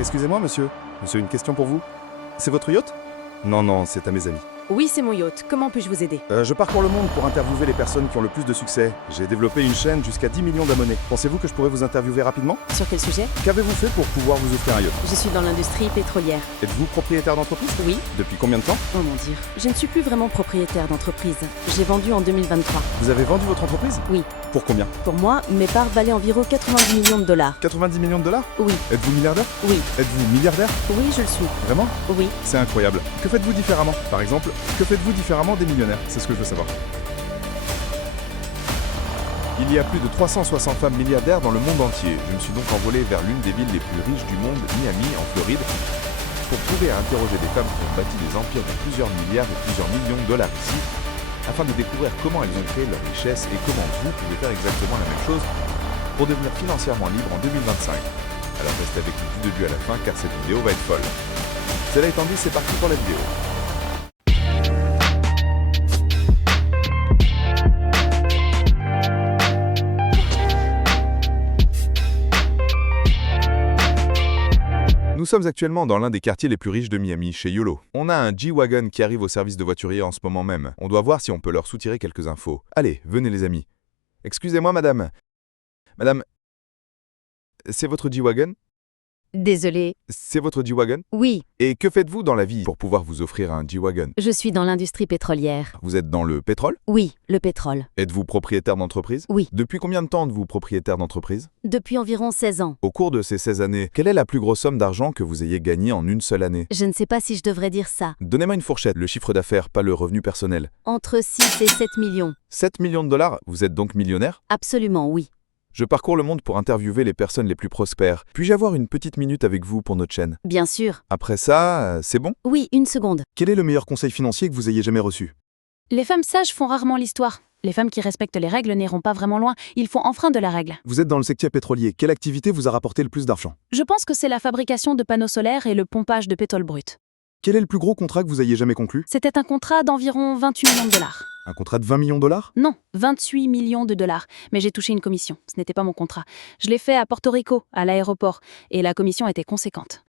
Excusez-moi, monsieur. Monsieur, une question pour vous. C'est votre yacht? Non, non, c'est à mes amis. Oui, c'est mon yacht. Comment puis-je vous aider? Je parcours le monde pour interviewer les personnes qui ont le plus de succès. J'ai développé une chaîne jusqu'à 10 millions d'abonnés. Pensez-vous que je pourrais vous interviewer rapidement? Sur quel sujet? Qu'avez-vous fait pour pouvoir vous offrir un yacht? Je suis dans l'industrie pétrolière. Êtes-vous propriétaire d'entreprise? Oui. Depuis combien de temps? Oh mon Dieu. Je ne suis plus vraiment propriétaire d'entreprise. J'ai vendu en 2023. Vous avez vendu votre entreprise? Oui. Pour combien? Pour moi, mes parts valaient environ 90 millions de dollars. 90 millions de dollars? Oui. Êtes-vous milliardaire? Oui. Êtes-vous milliardaire? Oui, je le suis. Vraiment? Oui. C'est incroyable. Que faites-vous différemment? Par exemple, que faites-vous différemment des millionnaires? C'est ce que je veux savoir. Il y a plus de 360 femmes milliardaires dans le monde entier. Je me suis donc envolé vers l'une des villes les plus riches du monde, Miami, en Floride, pour trouver et interroger des femmes qui ont bâti des empires de plusieurs milliards et plusieurs millions de dollars ici, afin de découvrir comment elles ont créé leur richesse et comment vous pouvez faire exactement la même chose pour devenir financièrement libre en 2025. Alors restez avec nous du début à la fin car cette vidéo va être folle. Cela étant dit, c'est parti pour la vidéo. Nous sommes actuellement dans l'un des quartiers les plus riches de Miami, chez YOLO. On a un G-Wagon qui arrive au service de voituriers en ce moment même. On doit voir si on peut leur soutirer quelques infos. Allez, venez les amis. Excusez-moi madame. Madame, c'est votre G-Wagon? Désolée. C'est votre G-Wagon? Oui, Et que faites-vous dans la vie pour pouvoir vous offrir un G-Wagon? je suis dans l'industrie pétrolière. Vous êtes dans le pétrole? Oui, le pétrole. Êtes-vous propriétaire d'entreprise? Oui. Depuis combien de temps êtes-vous propriétaire d'entreprise? Depuis environ 16 ans. Au cours de ces 16 années, quelle est la plus grosse somme d'argent que vous ayez gagnée en une seule année? Je ne sais pas si je devrais dire ça. Donnez-moi une fourchette, le chiffre d'affaires, pas le revenu personnel. Entre 6 et 7 millions. 7 millions de dollars? Vous êtes donc millionnaire? Absolument, oui. Je parcours le monde pour interviewer les personnes les plus prospères. Puis-je avoir une petite minute avec vous pour notre chaîne? Bien sûr. Après ça, c'est bon? Oui, une seconde. Quel est le meilleur conseil financier que vous ayez jamais reçu? Les femmes sages font rarement l'histoire. Les femmes qui respectent les règles n'iront pas vraiment loin, il faut enfreindre la règle. Vous êtes dans le secteur pétrolier. Quelle activité vous a rapporté le plus d'argent? Je pense que c'est la fabrication de panneaux solaires et le pompage de pétrole brut. Quel est le plus gros contrat que vous ayez jamais conclu? C'était un contrat d'environ 28 millions de dollars. Un contrat de 20 millions de dollars? Non, 28 millions de dollars. Mais j'ai touché une commission. Ce n'était pas mon contrat. Je l'ai fait à Porto Rico, à l'aéroport, et la commission était conséquente.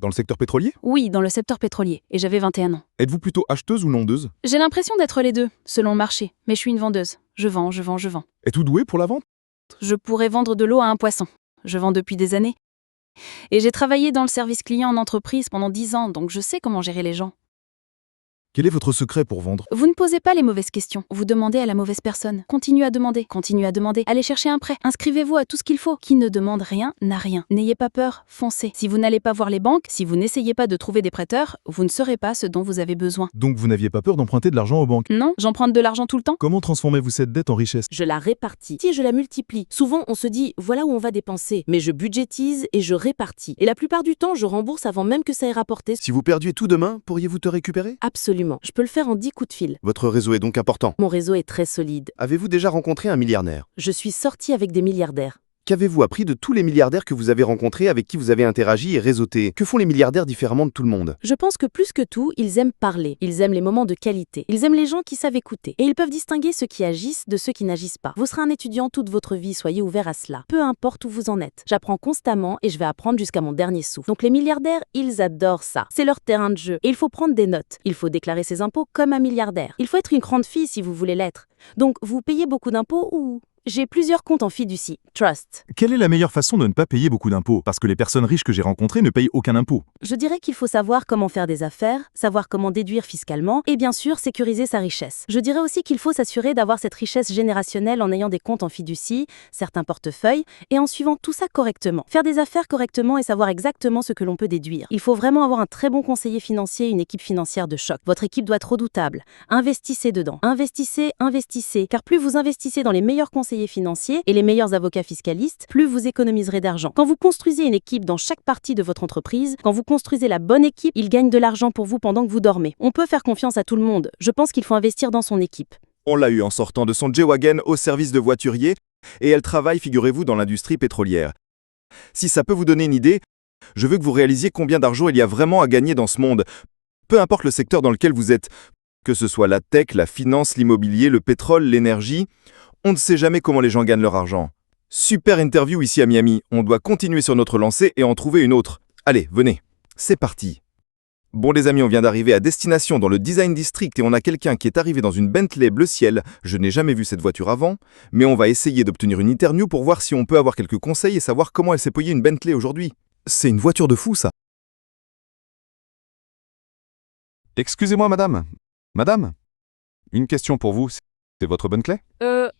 Dans le secteur pétrolier? Oui, dans le secteur pétrolier, et j'avais 21 ans. Êtes-vous plutôt acheteuse ou vendeuse? J'ai l'impression d'être les deux, selon le marché, mais je suis une vendeuse. Je vends, je vends, je vends. Êtes-vous douée pour la vente? Je pourrais vendre de l'eau à un poisson. Je vends depuis des années. Et j'ai travaillé dans le service client en entreprise pendant 10 ans, donc je sais comment gérer les gens. Quel est votre secret pour vendre? Vous ne posez pas les mauvaises questions. Vous demandez à la mauvaise personne. Continuez à demander. Continuez à demander. Allez chercher un prêt. Inscrivez-vous à tout ce qu'il faut. Qui ne demande rien n'a rien. N'ayez pas peur. Foncez. Si vous n'allez pas voir les banques, si vous n'essayez pas de trouver des prêteurs, vous ne serez pas ce dont vous avez besoin. Donc vous n'aviez pas peur d'emprunter de l'argent aux banques? Non, j'emprunte de l'argent tout le temps. Comment transformez-vous cette dette en richesse? Je la répartis. Si je la multiplie, souvent on se dit voilà où on va dépenser, mais je budgétise et je répartis. Et la plupart du temps, je rembourse avant même que ça ait rapporté. Si vous perdiez tout demain, pourriez-vous te récupérer? Absolument. Je peux le faire en 10 coups de fil. Votre réseau est donc important. Mon réseau est très solide. Avez-vous déjà rencontré un milliardaire? Je suis sortie avec des milliardaires. Qu'avez-vous appris de tous les milliardaires que vous avez rencontrés, avec qui vous avez interagi et réseauté? Que font les milliardaires différemment de tout le monde? Je pense que plus que tout, ils aiment parler. Ils aiment les moments de qualité. Ils aiment les gens qui savent écouter. Et ils peuvent distinguer ceux qui agissent de ceux qui n'agissent pas. Vous serez un étudiant toute votre vie, soyez ouvert à cela. Peu importe où vous en êtes. J'apprends constamment et je vais apprendre jusqu'à mon dernier souffle. Donc les milliardaires, ils adorent ça. C'est leur terrain de jeu. Et il faut prendre des notes. Il faut déclarer ses impôts comme un milliardaire. Il faut être une grande fille si vous voulez l'être. Donc vous payez beaucoup d'impôts ou... J'ai plusieurs comptes en fiducie. Trust. Quelle est la meilleure façon de ne pas payer beaucoup d'impôts? Parce que les personnes riches que j'ai rencontrées ne payent aucun impôt. Je dirais qu'il faut savoir comment faire des affaires, savoir comment déduire fiscalement et bien sûr sécuriser sa richesse. Je dirais aussi qu'il faut s'assurer d'avoir cette richesse générationnelle en ayant des comptes en fiducie, certains portefeuilles et en suivant tout ça correctement. Faire des affaires correctement et savoir exactement ce que l'on peut déduire. Il faut vraiment avoir un très bon conseiller financier et une équipe financière de choc. Votre équipe doit être redoutable. Investissez dedans. Investissez, investissez. Car plus vous investissez dans les meilleurs conseillers financiers et les meilleurs avocats fiscalistes, plus vous économiserez d'argent. Quand vous construisez une équipe dans chaque partie de votre entreprise, quand vous construisez la bonne équipe, ils gagnent de l'argent pour vous pendant que vous dormez. On peut faire confiance à tout le monde. Je pense qu'il faut investir dans son équipe. On l'a eu en sortant de son G-Wagon au service de voituriers, et elle travaille, figurez-vous, dans l'industrie pétrolière. Si ça peut vous donner une idée, je veux que vous réalisiez combien d'argent il y a vraiment à gagner dans ce monde. Peu importe le secteur dans lequel vous êtes, que ce soit la tech, la finance, l'immobilier, le pétrole, l'énergie, on ne sait jamais comment les gens gagnent leur argent. Super interview ici à Miami, on doit continuer sur notre lancée et en trouver une autre. Allez, venez. C'est parti. Bon les amis, on vient d'arriver à destination dans le Design District et on a quelqu'un qui est arrivé dans une Bentley bleu ciel. Je n'ai jamais vu cette voiture avant, mais on va essayer d'obtenir une interview pour voir si on peut avoir quelques conseils et savoir comment elle s'est payée une Bentley aujourd'hui. C'est une voiture de fou ça. Excusez-moi, madame. Madame, une question pour vous. C'est votre Bentley?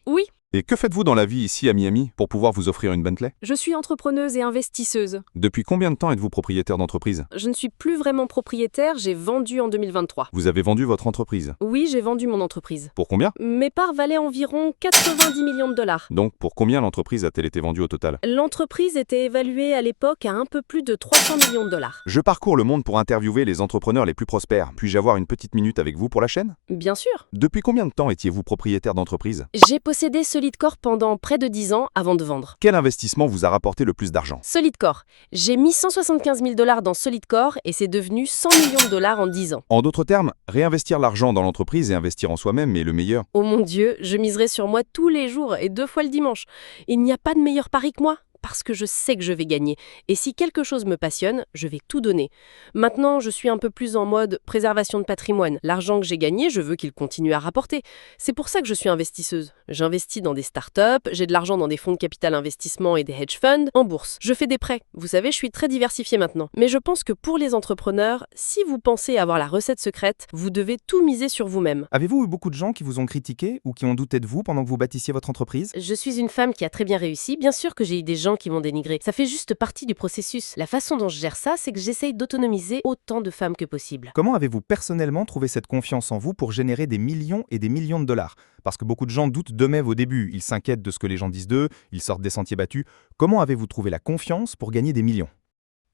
Oui, Et que faites-vous dans la vie ici à Miami pour pouvoir vous offrir une Bentley? je suis entrepreneuse et investisseuse. Depuis combien de temps êtes-vous propriétaire d'entreprise? Je ne suis plus vraiment propriétaire, j'ai vendu en 2023. Vous avez vendu votre entreprise. Oui, j'ai vendu mon entreprise. Pour combien? Mes parts valaient environ 90 millions de dollars. Donc, pour combien l'entreprise a-t-elle été vendue au total? L'entreprise était évaluée à l'époque à un peu plus de 300 millions de dollars. Je parcours le monde pour interviewer les entrepreneurs les plus prospères. Puis-je avoir une petite minute avec vous pour la chaîne? Bien sûr. Depuis combien de temps étiez-vous propriétaire d'entreprise? J'ai possédé Solidcore pendant près de 10 ans avant de vendre. Quel investissement vous a rapporté le plus d'argent? Solidcore. J'ai mis 175 000 dollars dans Solidcore et c'est devenu 100 millions de dollars en 10 ans. En d'autres termes, réinvestir l'argent dans l'entreprise et investir en soi-même est le meilleur. Oh mon Dieu, je miserai sur moi tous les jours et 2 fois le dimanche. Il n'y a pas de meilleur pari que moi, parce que je sais que je vais gagner. Et si quelque chose me passionne, je vais tout donner. Maintenant, je suis un peu plus en mode préservation de patrimoine. L'argent que j'ai gagné, je veux qu'il continue à rapporter. C'est pour ça que je suis investisseuse. J'investis dans des startups, j'ai de l'argent dans des fonds de capital investissement et des hedge funds, en bourse. Je fais des prêts. Vous savez, je suis très diversifiée maintenant. Mais je pense que pour les entrepreneurs, si vous pensez avoir la recette secrète, vous devez tout miser sur vous-même. Avez-vous eu beaucoup de gens qui vous ont critiqué ou qui ont douté de vous pendant que vous bâtissiez votre entreprise? Je suis une femme qui a très bien réussi. Bien sûr que j'ai eu des gens qui m'ont dénigré. Ça fait juste partie du processus. La façon dont je gère ça, c'est que j'essaye d'autonomiser autant de femmes que possible. Comment avez-vous personnellement trouvé cette confiance en vous pour générer des millions et des millions de dollars? Parce que beaucoup de gens doutent d'eux-mêmes au début, ils s'inquiètent de ce que les gens disent d'eux, ils sortent des sentiers battus. Comment avez-vous trouvé la confiance pour gagner des millions?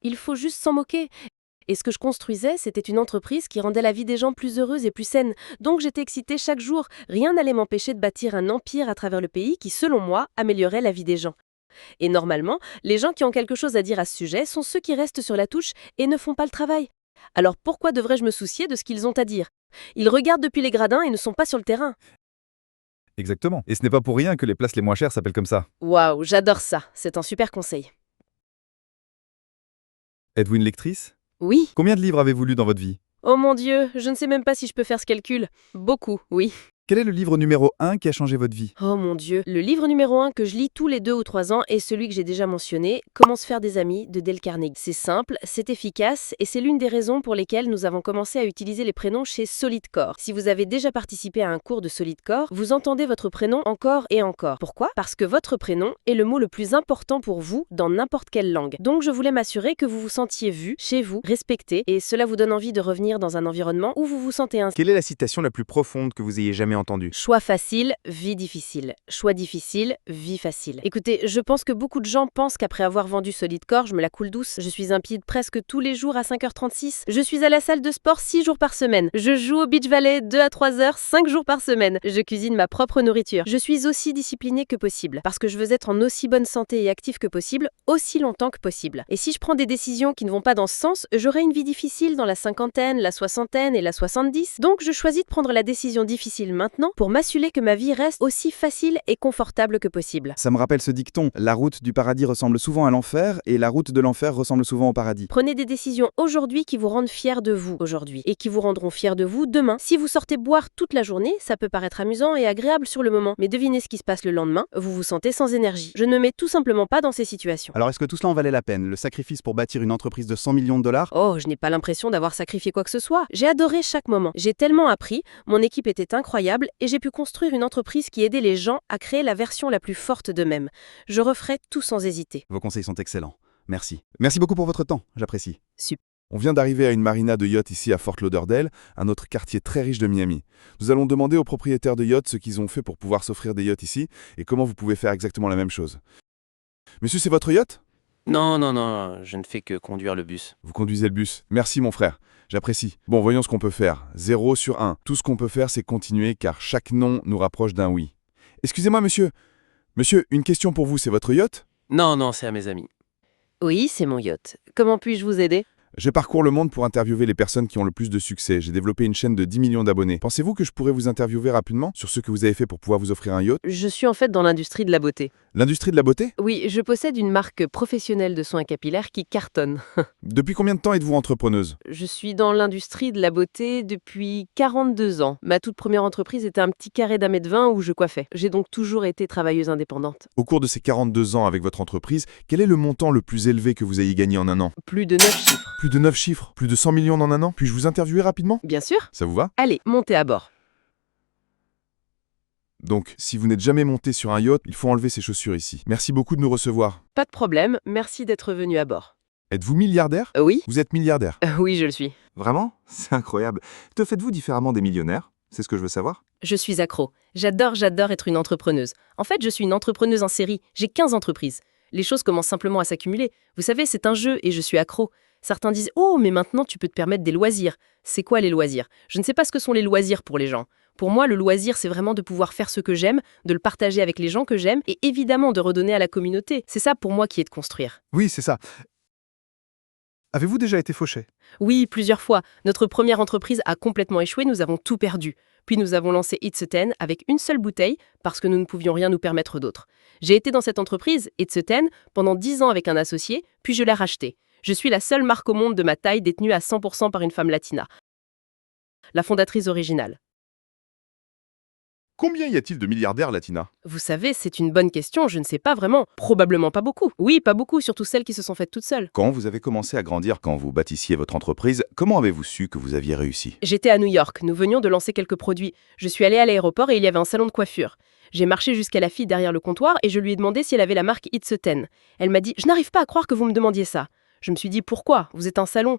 Il faut juste s'en moquer. Et ce que je construisais, c'était une entreprise qui rendait la vie des gens plus heureuse et plus saine. Donc j'étais excitée chaque jour. Rien n'allait m'empêcher de bâtir un empire à travers le pays qui, selon moi, améliorait la vie des gens. Et normalement, les gens qui ont quelque chose à dire à ce sujet sont ceux qui restent sur la touche et ne font pas le travail. Alors pourquoi devrais-je me soucier de ce qu'ils ont à dire? Ils regardent depuis les gradins et ne sont pas sur le terrain. Exactement. Et ce n'est pas pour rien que les places les moins chères s'appellent comme ça. Waouh, j'adore ça. C'est un super conseil. Êtes-vous une lectrice? Oui. Combien de livres avez-vous lu dans votre vie? Oh mon Dieu, je ne sais même pas si je peux faire ce calcul. Beaucoup, oui. Quel est le livre numéro 1 qui a changé votre vie? Oh mon Dieu. Le livre numéro 1 que je lis tous les 2 ou 3 ans est celui que j'ai déjà mentionné, Comment se faire des amis de Dale Carnegie. C'est simple, c'est efficace et c'est l'une des raisons pour lesquelles nous avons commencé à utiliser les prénoms chez Solidcore. Si vous avez déjà participé à un cours de Solidcore, vous entendez votre prénom encore et encore. Pourquoi? Parce que votre prénom est le mot le plus important pour vous dans n'importe quelle langue. Donc je voulais m'assurer que vous vous sentiez vu, chez vous, respecté et cela vous donne envie de revenir dans un environnement où vous vous sentez ainsi. Quelle est la citation la plus profonde que vous ayez jamais entendue? Choix facile, vie difficile. Choix difficile, vie facile. Écoutez, je pense que beaucoup de gens pensent qu'après avoir vendu Solidcore, je me la coule douce. Je suis limpide presque tous les jours à 5h36. Je suis à la salle de sport 6 jours par semaine. Je joue au beach volley 2 à 3 heures 5 jours par semaine. Je cuisine ma propre nourriture. Je suis aussi disciplinée que possible. Parce que je veux être en aussi bonne santé et active que possible, aussi longtemps que possible. Et si je prends des décisions qui ne vont pas dans ce sens, j'aurai une vie difficile dans la cinquantaine, la soixantaine et la 70. Donc je choisis de prendre la décision difficile maintenant pour m'assurer que ma vie reste aussi facile et confortable que possible. Ça me rappelle ce dicton, la route du paradis ressemble souvent à l'enfer et la route de l'enfer ressemble souvent au paradis. Prenez des décisions aujourd'hui qui vous rendent fiers de vous aujourd'hui et qui vous rendront fiers de vous demain. Si vous sortez boire toute la journée, ça peut paraître amusant et agréable sur le moment, mais devinez ce qui se passe le lendemain, vous vous sentez sans énergie. Je ne me mets tout simplement pas dans ces situations. Alors est-ce que tout cela en valait la peine, le sacrifice pour bâtir une entreprise de 100 millions de dollars? Oh, je n'ai pas l'impression d'avoir sacrifié quoi que ce soit. J'ai adoré chaque moment. J'ai tellement appris, mon équipe était incroyable et j'ai pu construire une entreprise qui aidait les gens à créer la version la plus forte d'eux-mêmes. Je referai tout sans hésiter. Vos conseils sont excellents. Merci. Merci beaucoup pour votre temps, j'apprécie. Super. On vient d'arriver à une marina de yachts ici à Fort Lauderdale, un autre quartier très riche de Miami. Nous allons demander aux propriétaires de yachts ce qu'ils ont fait pour pouvoir s'offrir des yachts ici et comment vous pouvez faire exactement la même chose. Monsieur, c'est votre yacht? Non, non, non, je ne fais que conduire le bus. Vous conduisez le bus. Merci mon frère. J'apprécie. Bon, voyons ce qu'on peut faire. 0 sur 1. Tout ce qu'on peut faire, c'est continuer car chaque non nous rapproche d'un oui. Excusez-moi, monsieur. Monsieur, une question pour vous, c'est votre yacht? Non, non, c'est à mes amis. Oui, c'est mon yacht. Comment puis-je vous aider? Je parcours le monde pour interviewer les personnes qui ont le plus de succès. J'ai développé une chaîne de 10 millions d'abonnés. Pensez-vous que je pourrais vous interviewer rapidement sur ce que vous avez fait pour pouvoir vous offrir un yacht? Je suis en fait dans l'industrie de la beauté. L'industrie de la beauté? Oui, je possède une marque professionnelle de soins capillaires qui cartonne. Depuis combien de temps êtes-vous entrepreneuse? Je suis dans l'industrie de la beauté depuis 42 ans. Ma toute première entreprise était un petit carré d'1,20 m où je coiffais. J'ai donc toujours été travailleuse indépendante. Au cours de ces 42 ans avec votre entreprise, quel est le montant le plus élevé que vous ayez gagné en un an? Plus de 9 chiffres. Plus de 9 chiffres? Plus de 100 millions en un an? Puis-je vous interviewer rapidement? Bien sûr. Ça vous va? Allez, montez à bord. Donc, si vous n'êtes jamais monté sur un yacht, il faut enlever ses chaussures ici. Merci beaucoup de nous recevoir. Pas de problème, merci d'être venu à bord. Êtes-vous milliardaire? Oui. Vous êtes milliardaire. Oui, je le suis. Vraiment? C'est incroyable. Que faites-vous différemment des millionnaires? C'est ce que je veux savoir. Je suis accro. J'adore être une entrepreneuse. En fait, je suis une entrepreneuse en série. J'ai 15 entreprises. Les choses commencent simplement à s'accumuler. Vous savez, c'est un jeu et je suis accro. Certains disent « Oh, mais maintenant tu peux te permettre des loisirs ». C'est quoi les loisirs? Je ne sais pas ce que sont les loisirs pour les gens. Pour moi, le loisir, c'est vraiment de pouvoir faire ce que j'aime, de le partager avec les gens que j'aime et évidemment de redonner à la communauté. C'est ça pour moi qui est de construire. Oui, c'est ça. Avez-vous déjà été fauché? Oui, plusieurs fois. Notre première entreprise a complètement échoué, nous avons tout perdu. Puis nous avons lancé It's a Ten avec une seule bouteille parce que nous ne pouvions rien nous permettre d'autre. J'ai été dans cette entreprise, It's a Ten, pendant 10 ans avec un associé, puis je l'ai rachetée. Je suis la seule marque au monde de ma taille détenue à 100% par une femme latina. La fondatrice originale. Combien y a-t-il de milliardaires Latina? Vous savez, c'est une bonne question, je ne sais pas vraiment. Probablement pas beaucoup. Oui, pas beaucoup, surtout celles qui se sont faites toutes seules. Quand vous avez commencé à grandir, quand vous bâtissiez votre entreprise, comment avez-vous su que vous aviez réussi? J'étais à New York, nous venions de lancer quelques produits. Je suis allée à l'aéroport et il y avait un salon de coiffure. J'ai marché jusqu'à la fille derrière le comptoir et je lui ai demandé si elle avait la marque It's a Ten. Elle m'a dit « Je n'arrive pas à croire que vous me demandiez ça ». Je me suis dit « Pourquoi? Vous êtes un salon ».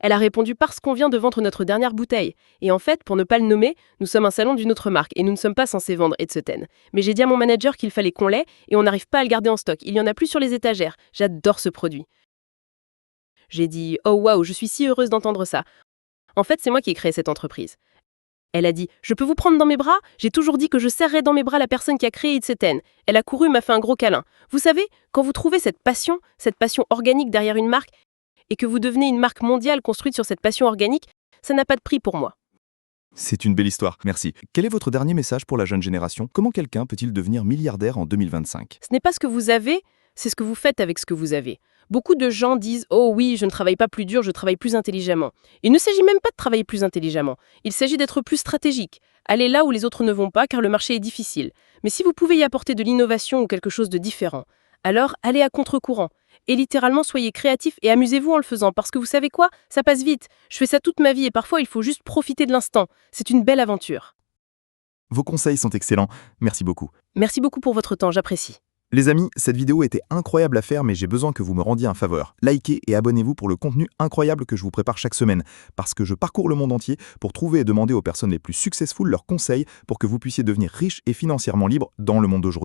Elle a répondu « Parce qu'on vient de vendre notre dernière bouteille ». Et en fait, pour ne pas le nommer, nous sommes un salon d'une autre marque et nous ne sommes pas censés vendre It's a Ten. Mais j'ai dit à mon manager qu'il fallait qu'on l'ait et on n'arrive pas à le garder en stock. Il y en a plus sur les étagères. J'adore ce produit. J'ai dit « Oh waouh, je suis si heureuse d'entendre ça ». En fait, c'est moi qui ai créé cette entreprise. Elle a dit « Je peux vous prendre dans mes bras ?» J'ai toujours dit que je serrerais dans mes bras la personne qui a créé It's a Ten. Elle a couru, m'a fait un gros câlin. Vous savez, quand vous trouvez cette passion organique derrière une marque, et que vous devenez une marque mondiale construite sur cette passion organique, ça n'a pas de prix pour moi. C'est une belle histoire, merci. Quel est votre dernier message pour la jeune génération? Comment quelqu'un peut-il devenir milliardaire en 2025? Ce n'est pas ce que vous avez, c'est ce que vous faites avec ce que vous avez. Beaucoup de gens disent « Oh oui, je ne travaille pas plus dur, je travaille plus intelligemment ». Il ne s'agit même pas de travailler plus intelligemment, il s'agit d'être plus stratégique. Aller là où les autres ne vont pas car le marché est difficile. Mais si vous pouvez y apporter de l'innovation ou quelque chose de différent, alors allez à contre-courant. Et littéralement, soyez créatifs et amusez-vous en le faisant, parce que vous savez quoi? Ça passe vite. Je fais ça toute ma vie et parfois il faut juste profiter de l'instant. C'est une belle aventure. Vos conseils sont excellents, merci beaucoup. Merci beaucoup pour votre temps, j'apprécie. Les amis, cette vidéo était incroyable à faire, mais j'ai besoin que vous me rendiez un faveur. Likez et abonnez-vous pour le contenu incroyable que je vous prépare chaque semaine, parce que je parcours le monde entier pour trouver et demander aux personnes les plus successful leurs conseils pour que vous puissiez devenir riche et financièrement libre dans le monde d'aujourd'hui.